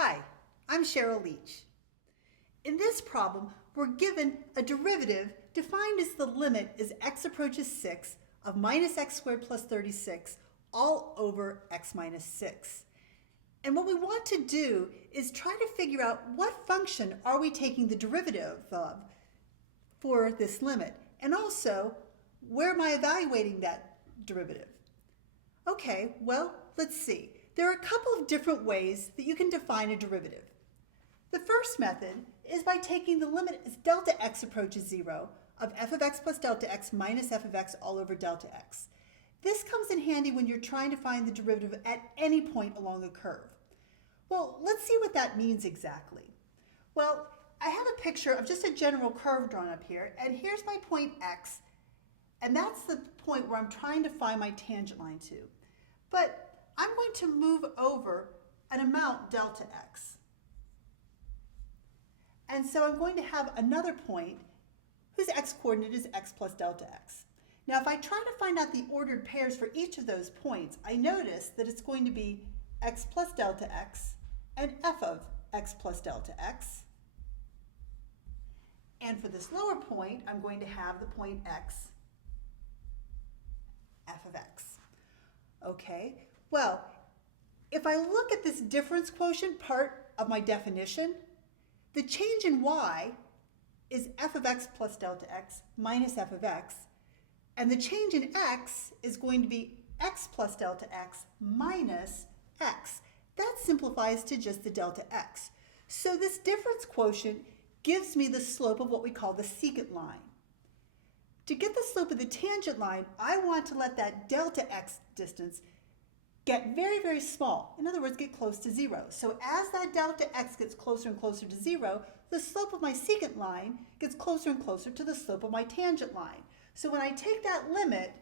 Hi, I'm Cheryl Leach. In this problem, we're given a derivative defined as the limit as x approaches 6 of minus x squared plus 36 all over x minus 6. And what we want to do is try to figure out what function are we taking the derivative of for this limit, and also where am I evaluating that derivative? Okay, well, let's see. There are a couple of different ways that you can define a derivative. The first method is by taking the limit as delta x approaches 0 of f of x plus delta x minus f of x all over delta x. This comes in handy when you're trying to find the derivative at any point along a curve. Well, let's see what that means exactly. Well, I have a picture of just a general curve drawn up here, and here's my point x, and that's the point where I'm trying to find my tangent line to. But I'm going to move over an amount delta x. And so I'm going to have another point whose x-coordinate is x plus delta x. Now if I try to find out the ordered pairs for each of those points, I notice that it's going to be x plus delta x and f of x plus delta x. And for this lower point, I'm going to have the point x, f of x. Okay, well, if I look at this difference quotient part of my definition, the change in y is f of x plus delta x minus f of x, and the change in x is going to be x plus delta x minus x. That simplifies to just the delta x. So this difference quotient gives me the slope of what we call the secant line. To get the slope of the tangent line, I want to let that delta x distance get very, very small. In other words, get close to 0. So as that delta x gets closer and closer to 0, the slope of my secant line gets closer and closer to the slope of my tangent line. So when I take that limit,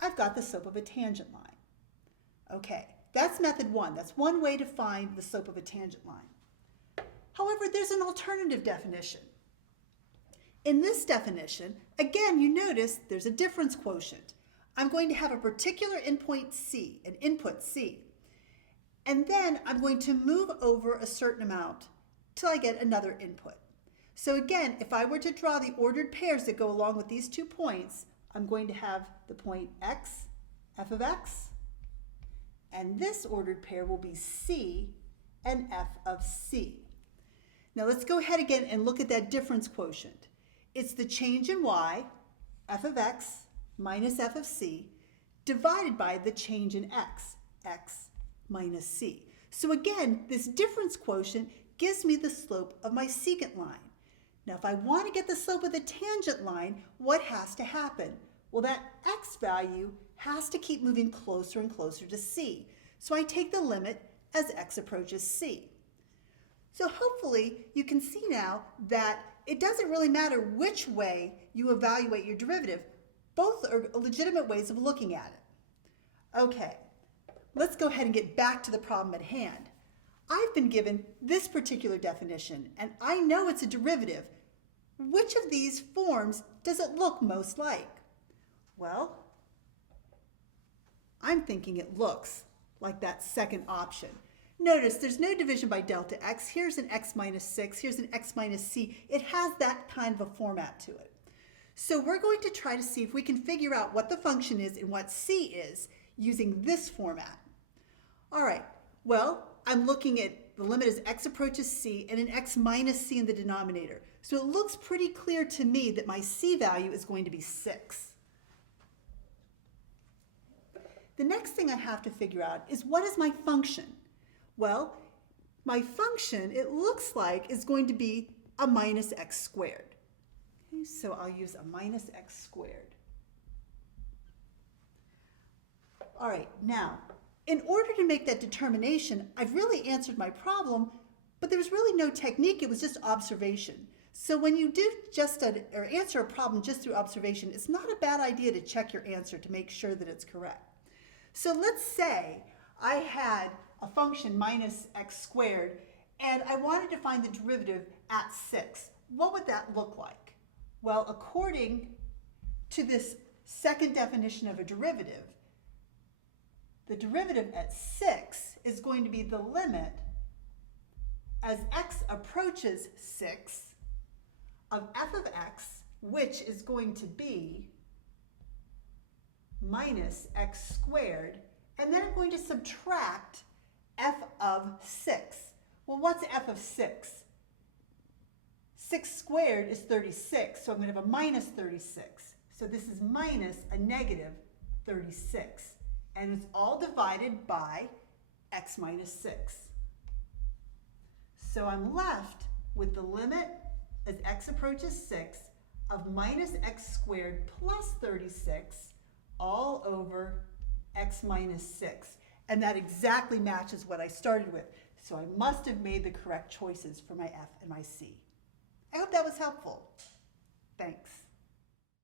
I've got the slope of a tangent line. Okay, that's method one. That's one way to find the slope of a tangent line. However, there's an alternative definition. In this definition, again, you notice there's a difference quotient. I'm going to have a particular endpoint C, an input C, and then I'm going to move over a certain amount till I get another input. So again, if I were to draw the ordered pairs that go along with these 2 points, I'm going to have the point x, f of x, and this ordered pair will be c and f of c. Now let's go ahead again and look at that difference quotient. It's the change in y, f of x, minus f of c, divided by the change in x, x minus c. So again, this difference quotient gives me the slope of my secant line. Now if I want to get the slope of the tangent line, what has to happen? Well, that x value has to keep moving closer and closer to c. So I take the limit as x approaches c. So hopefully you can see now that it doesn't really matter which way you evaluate your derivative. Both are legitimate ways of looking at it. Okay, let's go ahead and get back to the problem at hand. I've been given this particular definition, and I know it's a derivative. Which of these forms does it look most like? Well, I'm thinking it looks like that second option. Notice there's no division by delta x. Here's an x minus 6. Here's an x minus c. It has that kind of a format to it. So we're going to try to see if we can figure out what the function is and what c is using this format. All right, well, I'm looking at the limit as x approaches c and an x minus c in the denominator. So it looks pretty clear to me that my c value is going to be 6. The next thing I have to figure out is what is my function? Well, my function, it looks like, is going to be a minus x squared. Okay, so I'll use a minus x squared. All right, now, in order to make that determination, I've really answered my problem, but there's really no technique, it was just observation. So when you do just answer a problem just through observation, it's not a bad idea to check your answer to make sure that it's correct. So let's say I had a function minus x squared, and I wanted to find the derivative at 6. What would that look like? Well, according to this second definition of a derivative, the derivative at 6 is going to be the limit as x approaches 6 of f of x, which is going to be minus x squared, and then I'm going to subtract f of 6. Well, what's f of 6? 6 squared is 36, so I'm going to have a minus 36. So this is minus a negative 36. And it's all divided by x minus 6. So I'm left with the limit as x approaches 6 of minus x squared plus 36 all over x minus 6. And that exactly matches what I started with. So I must have made the correct choices for my F and my C. I hope that was helpful. Thanks.